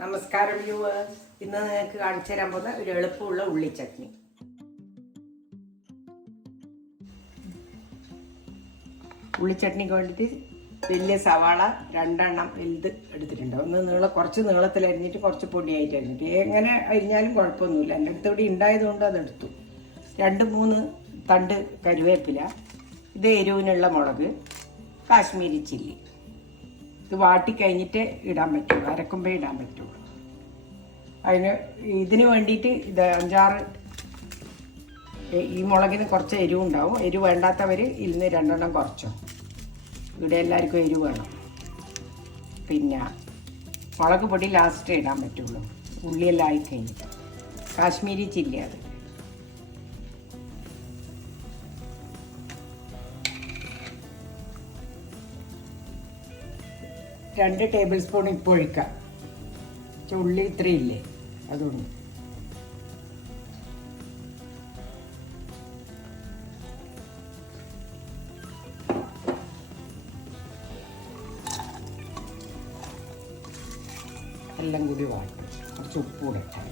നമസ്കാരം വ്യൂവേഴ്സ്. ഇന്ന് നിങ്ങൾക്ക് കാണിച്ചു തരാൻ പോകുന്ന ഒരു എളുപ്പമുള്ള ഉള്ളി ചട്നി. ഉള്ളി ചട്നിക്ക് വേണ്ടിയിട്ട് വലിയ സവാള 2 എണ്ണം വലുത് എടുത്തിട്ടുണ്ട്. കുറച്ച് നീളത്തിൽ അരിഞ്ഞിട്ട് കുറച്ച് പൊടിയായിട്ട് അരിഞ്ഞിട്ട് എങ്ങനെ അരിഞ്ഞാലും കുഴപ്പമൊന്നുമില്ല. എൻ്റെ അടുത്ത് ഇവിടെ ഉണ്ടായതുകൊണ്ട് അതെടുത്തു. 2-3 തണ്ട് കരുവേപ്പില, ഇത് എരിവിനുള്ള മുളക്, കാശ്മീരി ചില്ലി. ഇത് വാട്ടിക്കഴിഞ്ഞിട്ട് ഇടാൻ പറ്റുള്ളൂ, അരക്കുമ്പോൾ ഇടാൻ പറ്റുള്ളൂ. ഇതിന് വേണ്ടിയിട്ട് ഇത് 5-6 ഈ മുളകിന് കുറച്ച് എരിവുണ്ടാവും. എരിവ് വേണ്ടാത്തവർ ഇതിന് 2 എണ്ണം കുറച്ചോ. ഇവിടെ എല്ലാവർക്കും എരിവ് വേണം. പിന്നെ മുളക് പൊടി ലാസ്റ്റ് ഇടാൻ പറ്റുള്ളൂ, ഉള്ളിയെല്ലാം ആയിക്കഴിഞ്ഞിട്ട്. കാശ്മീരി ചില്ലി അത്. രണ്ട് ടേബിൾ സ്പൂൺ ഇപ്പോൾ ഒഴിക്കാം. ഉള്ളി ഇത്രയില്ലേ, അതുകൊണ്ട് എല്ലാം കൂടി വാട്ടും. കുറച്ച് ഉപ്പ് കൂടെ ഇട്ടാൽ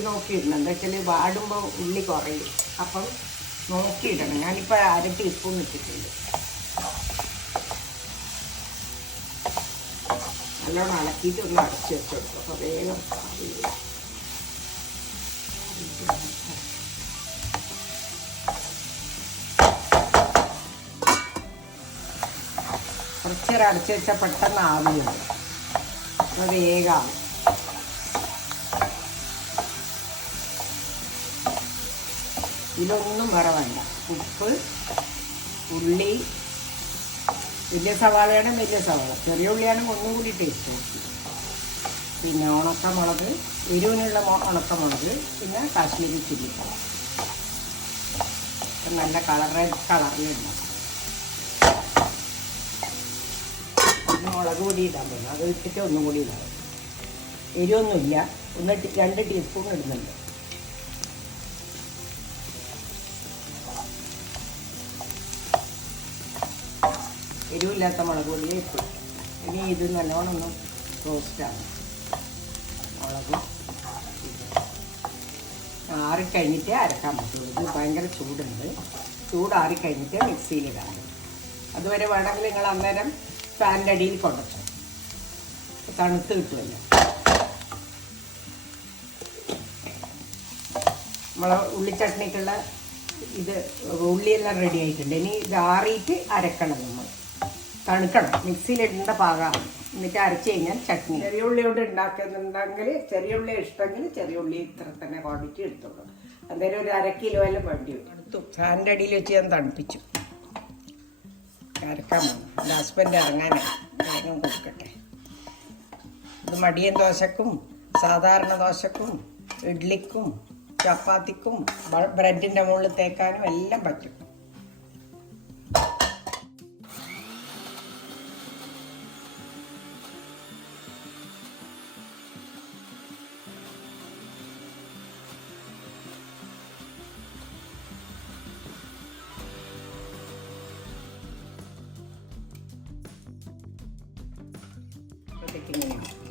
നോക്കിയിടണം. എന്താ വെച്ചാൽ വാടുമ്പോൾ ഉള്ളി കുറയും, അപ്പം നോക്കിയിടണം. ഞാനിപ്പോൾ 1/2 ടീസ്പൂൺ ഇട്ടിട്ടുണ്ട്. നല്ലോണം ഇളക്കിയിട്ട് ഒന്ന് അടച്ച് വെച്ചെടുക്കും. അപ്പോൾ വേഗം കുറച്ചേരം അടച്ച് വെച്ചാൽ പെട്ടെന്ന് ആവില്ല, അപ്പോൾ വേഗം. ഇതിലൊന്നും വേറെ വേണ്ട. ഉപ്പ്, ഉള്ളി, വലിയ സവാളയാണ്, വലിയ സവാള. ചെറിയ ഉള്ളിയാണെങ്കിൽ ഒന്നും കൂടി ടേസ്റ്റ്. പിന്നെ ഉണക്കമുളക്, എരിവിനുള്ള ഉണക്കമുളക്, പിന്നെ കാശ്മീരി ചില്ലി. നല്ല കളറിലുണ്ടാവും. പിന്നെ മുളക് പൊടി ഇടാൻ പറ്റും, അത് ഇട്ടിട്ട് ഒന്നും കൂടി ഇടാം. എരിവൊന്നുമില്ല. 2 ടീസ്പൂൺ ഇടുന്നുണ്ട്. എരിവില്ലാത്ത മുളക് പൊടിയെ ഇട്ടു. ഇനി ഇത് നല്ലോണം ഒന്ന് റോസ്റ്റാണ്. മുളക് ആറിക്കഴിഞ്ഞിട്ടേ അരക്കാൻ പറ്റുള്ളൂ. ഇത് ഭയങ്കര ചൂടുണ്ട്. ചൂടാറിക്കഴിഞ്ഞിട്ട് മിക്സിയിലിടാൻ. അതുവരെ വേണമെങ്കിൽ നിങ്ങൾ അന്നേരം ഫാനിൻ്റെ അടിയിൽ കൊണ്ടുവച്ചു, തണുത്ത് കിട്ടുമല്ലോ. നമ്മളെ ഉള്ളിച്ചട്നിക്കുള്ള ഇത് ഉള്ളിയെല്ലാം റെഡി ആയിട്ടുണ്ട്. ഇനി ഇത് ആറിയിട്ട് അരക്കണം. നമ്മൾ തണുക്കണം, മിക്സിയിലിടേണ്ട പാകമാണ്. എന്നിട്ട് അരച്ച് കഴിഞ്ഞാൽ ചട്നി. ചെറിയ ഉള്ളി കൊണ്ട് ഉണ്ടാക്കുന്നുണ്ടെങ്കിൽ, ചെറിയ ഉള്ളി ഇഷ്ടമെങ്കിൽ ചെറിയ ഉള്ളി ഇത്ര തന്നെ ക്വാണ്ടിറ്റി എടുത്തോളൂ. എന്തായാലും ഒരു 1/2 കിലോ എല്ലാം വേണ്ടി വരും. എടുത്തു ഫാനിൻ്റെ അടിയിൽ വെച്ച് ഞാൻ തണുപ്പിച്ചു. അരക്കാൻ പോകും. എൻ്റെ ഹസ്ബൻഡ് ഇറങ്ങാനാണ്, വേഗം കൊടുക്കട്ടെ. ഇത് മടിയൻ ദോശക്കും സാധാരണ ദോശക്കും ഇഡ്ലിക്കും ചപ്പാത്തിക്കും ബ്രെഡിൻ്റെ മുകളിൽ തേക്കാനും എല്ലാം പറ്റും.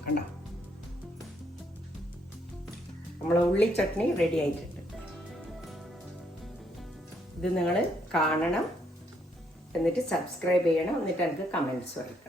കണ്ടോ, നമ്മളെ ഉള്ളി ചട്നി റെഡി ആയിട്ടുണ്ട്. ഇത് നിങ്ങൾ കാണണം, എന്നിട്ട് സബ്സ്ക്രൈബ് ചെയ്യണം, എന്നിട്ട് എനിക്ക് കമൻറ്റ്സ് വയ്ക്കണം.